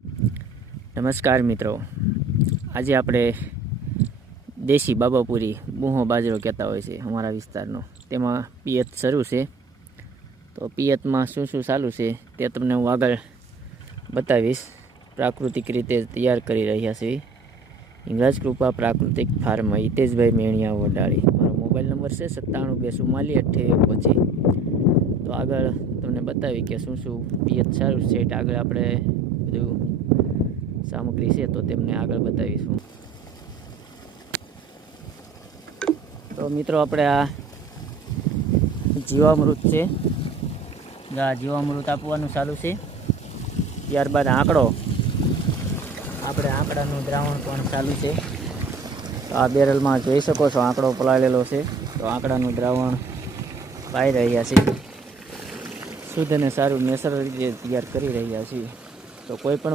નમસ્કાર મિત્રો, આજે આપણે દેશી બાબાપુરી બૂહો બાજરો કહેતા હોય છે અમારા વિસ્તારનો, તેમાં પિયત શરૂ છે. તો પિયતમાં શું શું ચાલુ છે તે તમને હું આગળ બતાવીશ. પ્રાકૃતિક રીતે તૈયાર કરી રહ્યા છે હિંગળાજ કૃપા પ્રાકૃતિક ફાર્મ, હિતેશભાઈ મેણિયા વડાળી. મારો મોબાઈલ નંબર છે 9724442825. તો આગળ તમને બતાવી કે શું શું પિયત સારું છે. આગળ આપણે બધું સામગ્રી છે તો તેમને આગળ બતાવીશું. તો મિત્રો, આપણે આ જીવામૃત છે, આ જીવામૃત આપવાનું ચાલુ છે. ત્યારબાદ આંકડાનું દ્રાવણ પણ ચાલુ છે. તો આ બેરલમાં જોઈ શકો છો આંકડો પલાળેલો છે. તો આંકડાનું દ્રાવણ પાઈ રહ્યા છે. શુદ્ધ અને સારું નેચરલ રીતે તૈયાર કરી રહ્યા છીએ. તો કોઈ પણ